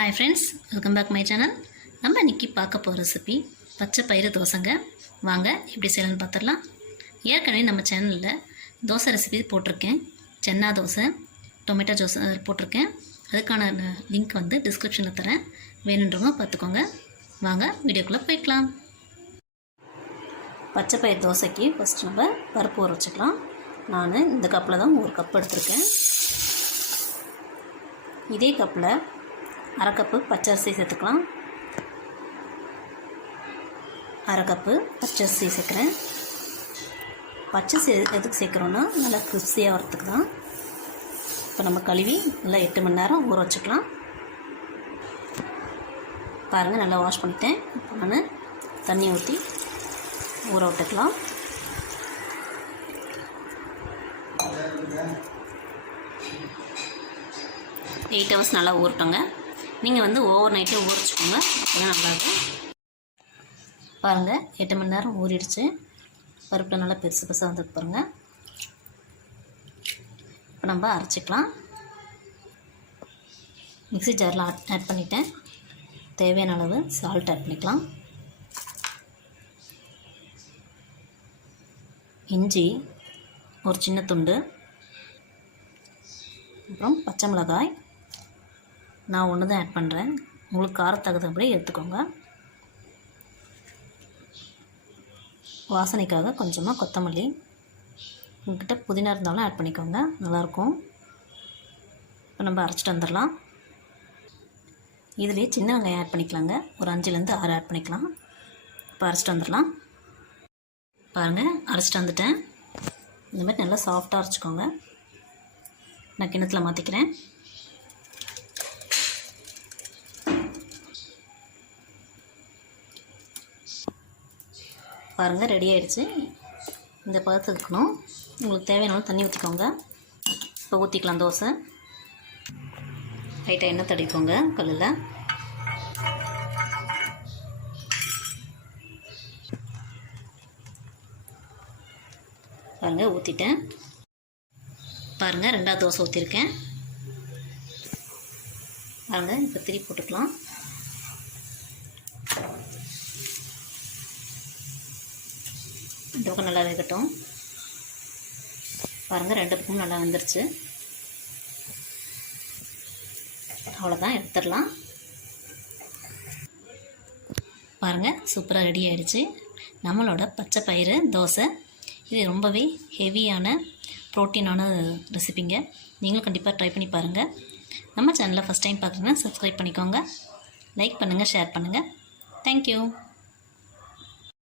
Hi friends, welcome back my channel. நம்ம இன்றைக்கி பார்க்க போகிற ரெசிபி பச்சை பயிறு தோசைங்க. வாங்க எப்படி செய்யலான்னு பார்த்துடலாம். ஏற்கனவே நம்ம சேனலில் தோசை ரெசிபி போட்டிருக்கேன். சென்னா தோசை, டொமேட்டோ தோசை போட்டிருக்கேன். அதுக்கான லிங்க் வந்து டிஸ்கிரிப்ஷனில் தரேன், வேணுன்றவங்க பார்த்துக்கோங்க. வாங்க வீடியோக்குள்ளே போய்க்கலாம். பச்சை பயிறு தோசைக்கு ஃபஸ்ட்டு நம்ம பருப்பு ஊற வச்சுக்கலாம். நான் இந்த கப்பில் தான் 1 கப் எடுத்திருக்கேன். இதே கப்பில் 1/2 கப்பு பச்சரிசி சேர்த்துக்கலாம். 1/2 கப்பு பச்சரிசி சேர்க்குறேன். பச்சரிசி எதுக்கு சேர்க்குறோன்னா நல்லா கிறிஸ்பியாக வரத்துக்கு தான். இப்போ நம்ம கழுவி நல்லா 8 மணி நேரம் ஊற வச்சுக்கலாம். பாருங்கள், நல்லா வாஷ் பண்ணிட்டேன். இப்போ நான் தண்ணி ஊற்றி ஊற விட்டுக்கலாம். எயிட் ஹவர்ஸ் நல்லா ஊறட்டோங்க. நீங்கள் வந்து ஓவர் நைட்டே ஊற வச்சுக்கோங்க, அதுதான் நல்லாயிருக்கும். பாருங்கள், 8 மணி நேரம் ஊறிடுச்சு. பருப்பில் நல்லா பெருசு பெருசாக வந்துட்டு பாருங்கள். இப்போ நம்ம அரைச்சிக்கலாம். மிக்ஸி ஜாரில் ஆட் பண்ணிவிட்டேன். தேவையான அளவு சால்ட் ஆட் பண்ணிக்கலாம். இஞ்சி ஒரு சின்ன துண்டு, அப்புறம் பச்சை மிளகாய் நான் 1 தான் ஆட் பண்ணுறேன். உங்களுக்கு காரத்தகுந்தபடி எடுத்துக்கோங்க. வாசனைக்காக கொஞ்சமாக கொத்தமல்லி, உங்கள்கிட்ட புதினா இருந்தாலும் ஆட் பண்ணிக்கோங்க, நல்லாயிருக்கும். இப்போ நம்ம அரைச்சிட்டு வந்துடலாம். இதுலேயே சின்ன வெங்காயம் ஆட் பண்ணிக்கலாங்க. ஒரு 5லேருந்து 6 ஆட் பண்ணிக்கலாம். இப்போ அரைச்சிட்டு வந்துடலாம். பாருங்கள், அரைச்சிட்டு வந்துட்டேன். இந்த மாதிரி நல்லா சாஃப்டாக அரைச்சிக்கோங்க. நான் கிணத்துல மாற்றிக்கிறேன். பாருங்கள், ரெடி ஆகிடுச்சு. இந்த பதத்துக்கு இருக்கணும். உங்களுக்கு தேவையான தண்ணி ஊற்றிக்கோங்க. இப்போ ஊற்றிக்கலாம் தோசை. லைட்டாக எண்ணெய் தடிக்கோங்க கல்லில். பாருங்கள், ஊற்றிட்டேன். பாருங்கள், 2வது தோசை ஊற்றிருக்கேன். பாருங்கள், இப்போ திருப்பி போட்டுக்கலாம். இந்த பக்கம் நல்லா வேகட்டும். பாருங்கள், 2 பக்கமும் நல்லா வந்துருச்சு. அவ்வளோதான், எடுத்துடலாம். பாருங்கள், சூப்பராக ரெடி ஆகிடுச்சு நம்மளோட பச்சை பயிறு தோசை. இது ரொம்பவே ஹெவியான ப்ரோட்டீனான ரெசிபிங்க. நீங்களும் கண்டிப்பாக ட்ரை பண்ணி பாருங்கள். நம்ம சேனலில் ஃபஸ்ட் டைம் பார்க்குறீங்கன்னா சப்ஸ்கிரைப் பண்ணிக்கோங்க. லைக் பண்ணுங்கள், ஷேர் பண்ணுங்கள். தேங்க்யூ.